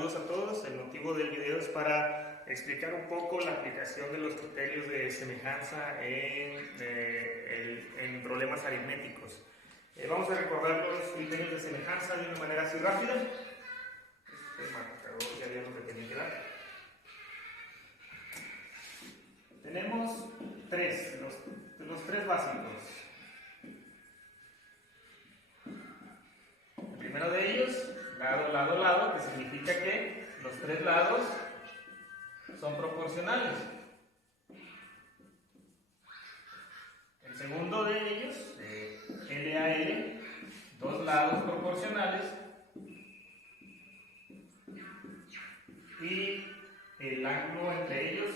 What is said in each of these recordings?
Saludos a todos. El motivo del video es para explicar un poco la aplicación de los criterios de semejanza en problemas aritméticos. Vamos a recordar los criterios de semejanza de una manera así rápida. Este marcador ya vieron lo que tenía que dar. Tenemos los tres básicos. El primero de ellos, lado, lado, lado, que significa que los tres lados son proporcionales. El segundo de ellos, L a L, dos lados proporcionales. Y el ángulo entre ellos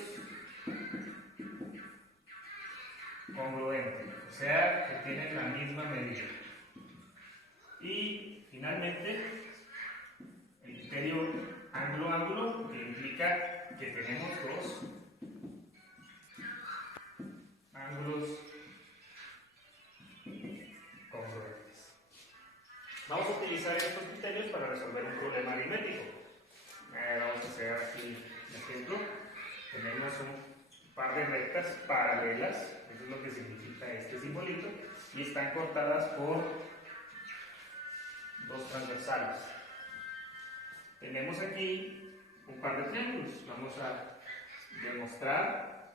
congruente, o sea, que tienen la misma medida. Y finalmente, el criterio ángulo-ángulo, que implica que tenemos dos ángulos congruentes. Vamos a utilizar estos criterios para resolver un problema aritmético. Vamos a hacer aquí un ejemplo. Tenemos un par de rectas paralelas, eso es lo que significa este simbolito, y están cortadas por dos transversales. Tenemos aquí un par de triángulos. Vamos a demostrar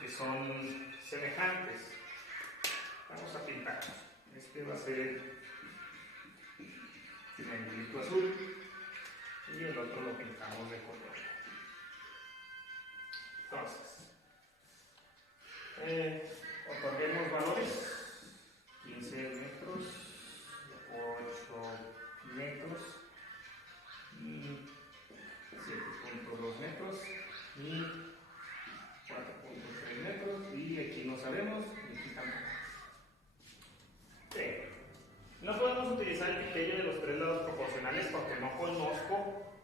que son semejantes. Vamos a pintarlos. Este va a ser el triangulito azul y el otro lo pintamos de color. Entonces, otorguemos valores: 15 metros, 8 metros, 7.2 metros y 4.3 metros, y aquí no sabemos ni quitamos. No podemos utilizar el criterio de los tres lados proporcionales porque no conozco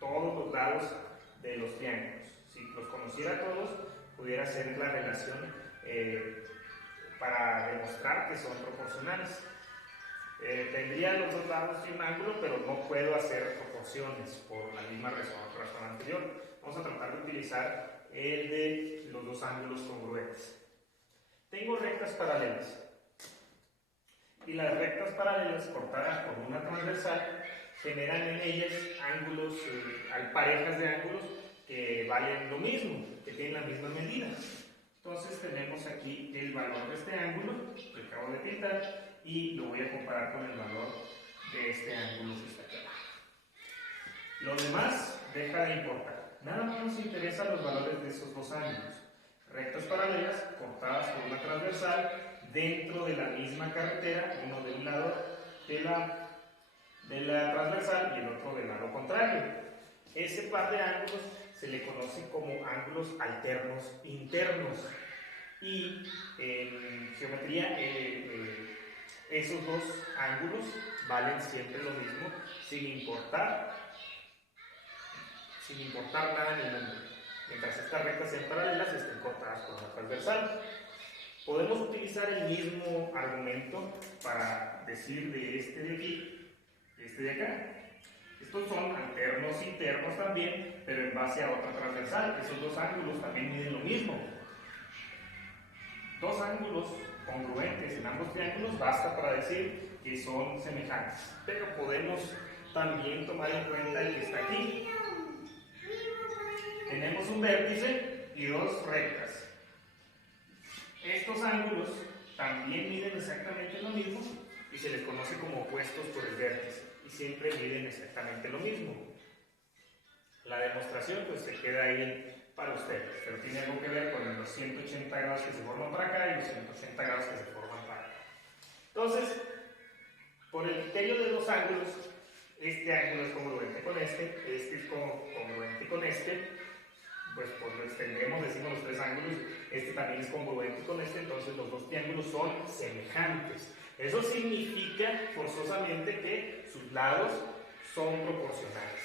todos los lados de los triángulos. Si los conociera todos, pudiera hacer la relación para demostrar que son proporcionales. Tendría los dos lados y un ángulo, pero no puedo hacer proporciones por la misma razón anterior. Vamos a tratar de utilizar el de los dos ángulos congruentes. Tengo rectas paralelas, y las rectas paralelas cortadas por una transversal generan en ellas ángulos, parejas de ángulos que valen lo mismo, que tienen la misma medida. Entonces tenemos aquí el valor de este ángulo que acabo de pintar y lo voy a comparar con el valor de este ángulo que está aquí abajo. Lo demás deja de importar. Nada más nos interesan los valores de esos dos ángulos. Rectas paralelas cortadas por una transversal dentro de la misma carretera, uno de un lado de la transversal y el otro del lado contrario. Ese par de ángulos se le conoce como ángulos alternos internos, y en geometría esos dos ángulos valen siempre lo mismo, sin importar nada en el mundo, mientras estas rectas sean paralelas y estén cortadas por una transversal. Podemos utilizar el mismo argumento para decir de este de aquí y este de acá. Estos son alternos internos también, pero en base a otra transversal. Esos dos ángulos también miden lo mismo. Dos ángulos congruentes en ambos triángulos basta para decir que son semejantes. Pero podemos también tomar en cuenta el que está aquí. Tenemos un vértice y dos rectas. Estos ángulos también miden exactamente lo mismo y se les conoce como opuestos por el vértice, y siempre miden exactamente lo mismo. La demostración pues se queda ahí para ustedes, pero tiene algo que ver con los 180 grados que se forman para acá y los 180 grados que se forman para acá. Entonces, por el criterio de los ángulos, este ángulo es congruente con este es congruente con este. Pues lo extendemos, decimos los tres ángulos, este también es congruente con este, entonces los dos triángulos son semejantes. Eso significa forzosamente que sus lados son proporcionales.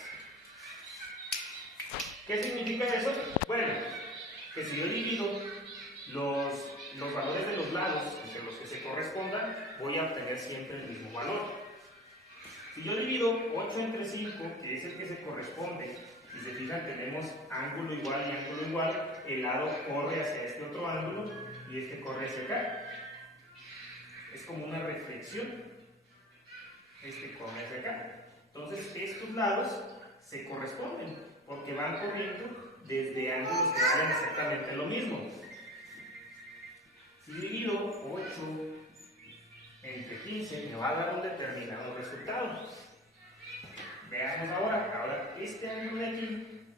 ¿Qué significa eso? Bueno, que si yo divido los valores de los lados entre los que se correspondan, voy a obtener siempre el mismo valor. Si yo divido 8 entre 5, que es el que se corresponde, si se fijan tenemos ángulo igual y ángulo igual, el lado corre hacia este otro ángulo y este corre hacia acá. Es como una reflexión. Este corre hacia acá. Entonces estos lados se corresponden porque van corriendo desde ángulos que valen exactamente lo mismo. Si divido 8 entre 15 me va a dar un determinado resultado. Veamos ahora este ángulo de aquí,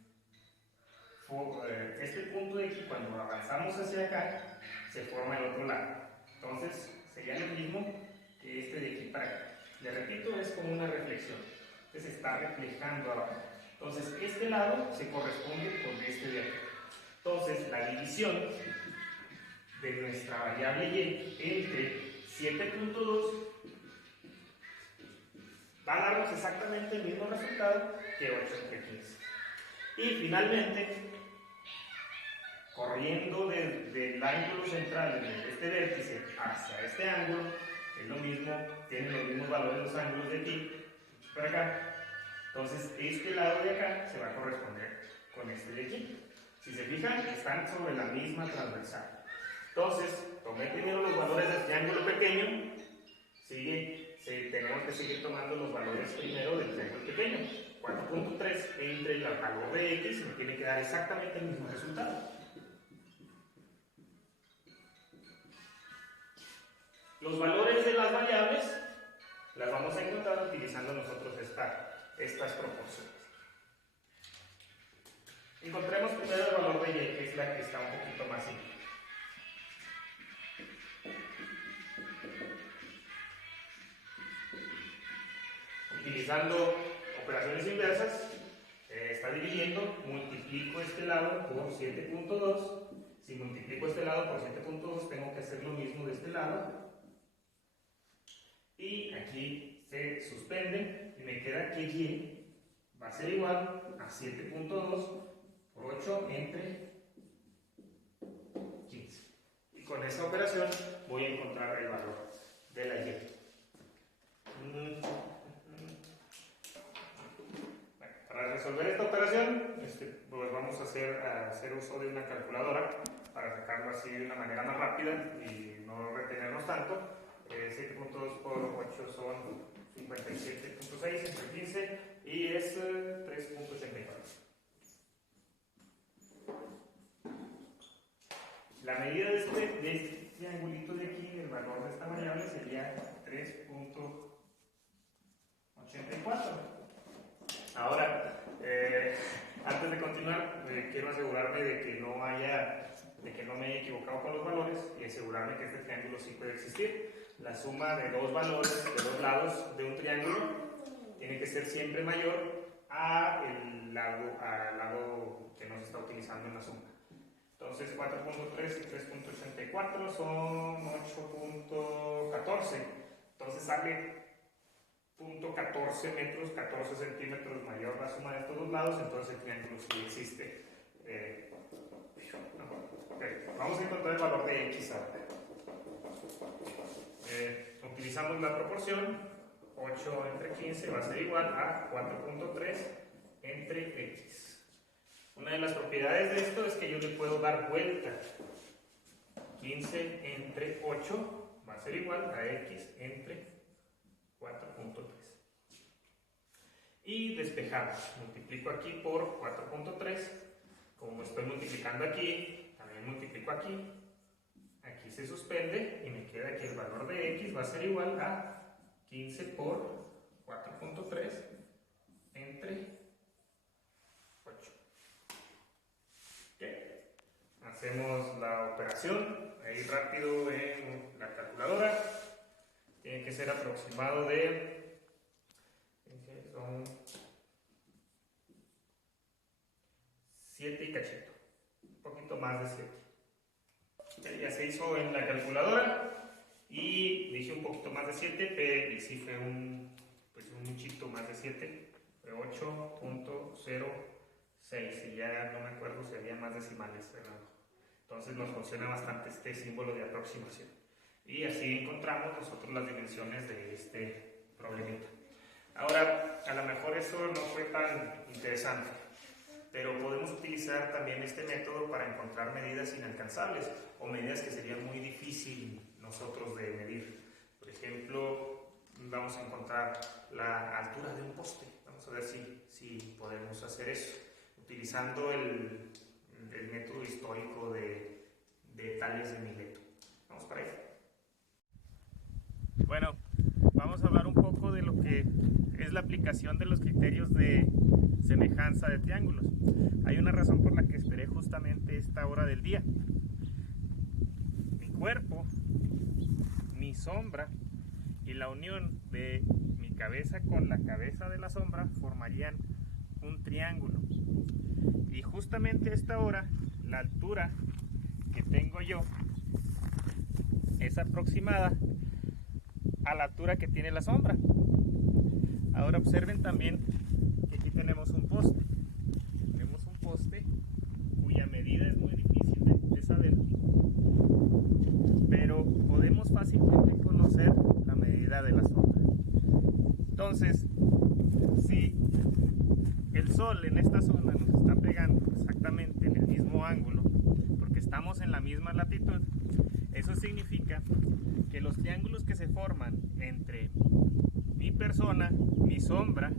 este punto de aquí, cuando avanzamos hacia acá, se forma el otro lado. Entonces sería lo mismo que este de aquí para acá. Le repito, es como una reflexión. Se está reflejando abajo. Entonces este lado se corresponde con este de aquí. Entonces la división de nuestra variable y entre 7.2 va a darnos exactamente el mismo resultado que 8 entre 15. Y finalmente, corriendo desde el ángulo central de este vértice hacia este ángulo, es lo mismo, tienen los mismos valores los ángulos de aquí, para acá. Entonces este lado de acá se va a corresponder con este de aquí. Si se fijan, están sobre la misma transversal. Entonces, tomé primero los valores de este ángulo pequeño, tenemos que seguir tomando los valores primero del triángulo pequeño. 4.3 entre el valor de x me tiene que dar exactamente el mismo resultado. Los valores de las variables las vamos a encontrar utilizando nosotros estas proporciones. Encontremos primero el valor de y, que es la que está un poquito más simple. Utilizando operaciones inversas, está dividiendo, multiplico este lado por 7.2. Si multiplico este lado por 7.2, tengo que hacer lo mismo de este lado. Y aquí se suspende y me queda que y va a ser igual a 7.2 por 8 entre 15. Y con esa operación voy a encontrar el valor de la y. Para resolver esta operación, pues vamos a hacer uso de una calculadora para sacarlo así de una manera más rápida y no retenernos tanto. 7.2 por 8 son 57.6 entre 15 y es 3.84. La medida de este triangulito de aquí, el valor de esta variable sería 3.84. Ahora, antes de continuar, quiero asegurarme de que no me haya equivocado con los valores y asegurarme que este triángulo sí puede existir. La suma de dos valores de dos lados de un triángulo tiene que ser siempre mayor al lado que no se está utilizando en la suma. Entonces 4.3 y 3.84 son 8.14. Entonces sale 0.14 metros, 14 centímetros mayor la suma de estos dos lados, entonces el triángulo sí existe. Vamos a encontrar el valor de x ahora. Utilizamos la proporción 8 entre 15 va a ser igual a 4.3 entre x. Una de las propiedades de esto es que yo le puedo dar vuelta. 15 entre 8 va a ser igual a x entre 4.3. Y despejamos. Multiplico aquí por 4.3. Como estoy multiplicando aquí, también multiplico aquí. Aquí se suspende y me queda que el valor de x va a ser igual a 15 por 4.3 entre 8. ¿Okay? Hacemos la operación ahí rápido en la calculadora. Tiene que ser aproximado de, son 7 y cachito, un poquito más de 7. Ya se hizo en la calculadora y dije un poquito más de 7, y sí fue un muchito más de 7, fue 8.06 y ya no me acuerdo si había más decimales, ¿verdad? Entonces nos funciona bastante este símbolo de aproximación. Y así encontramos nosotros las dimensiones de este problemita. Ahora, a lo mejor eso no fue tan interesante, pero podemos utilizar también este método para encontrar medidas inalcanzables o medidas que serían muy difíciles nosotros de medir. Por ejemplo, vamos a encontrar la altura de un poste. Vamos a ver si podemos hacer eso, utilizando el método histórico de Tales de Mileto. Vamos para allá. Bueno, vamos a hablar un poco de lo que es la aplicación de los criterios de semejanza de triángulos. Hay una razón por la que esperé justamente esta hora del día. Mi cuerpo, mi sombra y la unión de mi cabeza con la cabeza de la sombra formarían un triángulo. Y justamente a esta hora, la altura que tengo yo es aproximada a la altura que tiene la sombra. Ahora observen también que aquí tenemos un poste. Tenemos un poste cuya medida es muy difícil de saber, pero podemos fácilmente conocer la medida de la sombra. Entonces, si el sol en esta zona nos está pegando exactamente en el mismo ángulo, porque estamos en la misma latitud, eso significa que los triángulos que se forman entre mi persona, mi sombra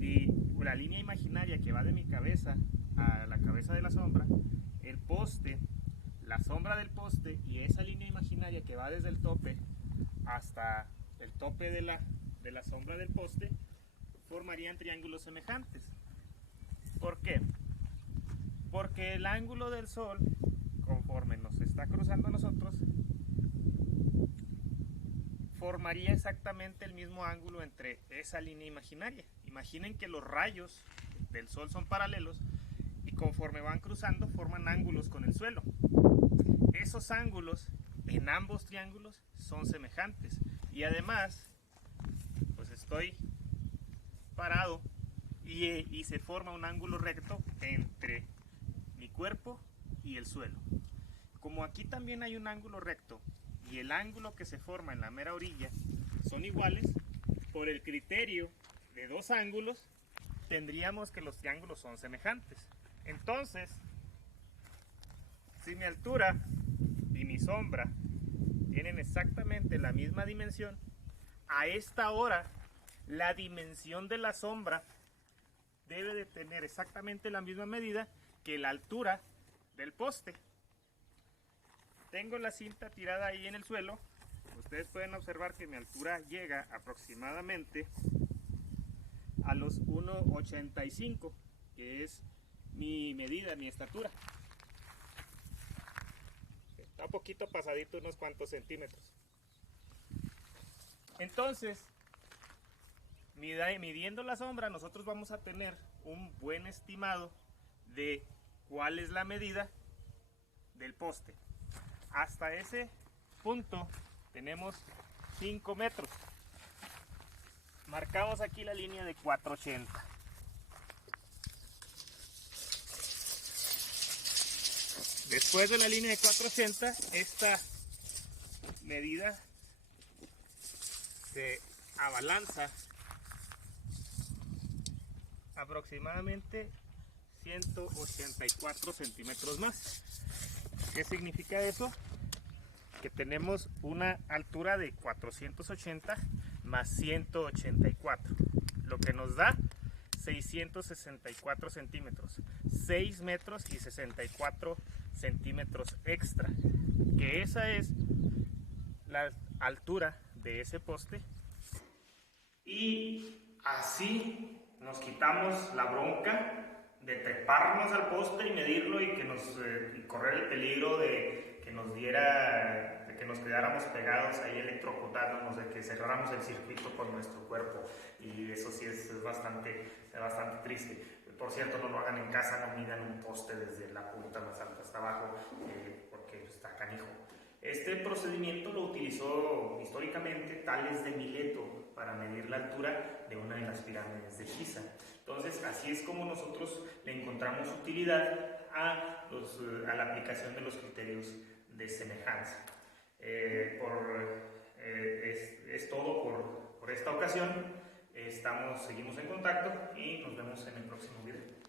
y la línea imaginaria que va de mi cabeza a la cabeza de la sombra, el poste, la sombra del poste y esa línea imaginaria que va desde el tope hasta el tope de la sombra del poste, formarían triángulos semejantes. ¿Por qué? Porque el ángulo del sol, conforme nos está cruzando a nosotros, formaría exactamente el mismo ángulo entre esa línea imaginaria. Imaginen que los rayos del sol son paralelos y conforme van cruzando forman ángulos con el suelo. Esos ángulos en ambos triángulos son semejantes y además pues estoy parado y se forma un ángulo recto entre mi cuerpo y el suelo. Como aquí también hay un ángulo recto y el ángulo que se forma en la mera orilla son iguales, por el criterio de dos ángulos tendríamos que los triángulos son semejantes. Entonces, si mi altura y mi sombra tienen exactamente la misma dimensión, a esta hora la dimensión de la sombra debe de tener exactamente la misma medida que la altura del poste. Tengo la cinta tirada ahí en el suelo. Ustedes pueden observar que mi altura llega aproximadamente a los 1,85, que es mi medida, mi estatura. Está un poquito pasadito, unos cuantos centímetros. Entonces, midiendo la sombra, nosotros vamos a tener un buen estimado de cuál es la medida del poste. Hasta ese punto tenemos 5 metros. Marcamos aquí la línea de 480. Después de la línea de 480, esta medida se abalanza aproximadamente 184 centímetros más. ¿Qué significa eso? Que tenemos una altura de 480 más 184, lo que nos da 664 centímetros, 6 metros y 64 centímetros extra, que esa es la altura de ese poste. Y así nos quitamos la bronca de treparnos al poste y medirlo y correr el peligro de que nos quedáramos pegados ahí electrocutándonos, de que cerráramos el circuito con nuestro cuerpo, y eso sí es bastante triste. Por cierto, no lo hagan en casa, no midan un poste desde la punta más alta hasta abajo, porque está canijo. Este procedimiento lo utilizó históricamente Tales de Mileto para medir la altura de una de las pirámides de Giza. Entonces, así es como nosotros le encontramos utilidad a la aplicación de los criterios de semejanza. Es todo por esta ocasión. seguimos en contacto y nos vemos en el próximo video.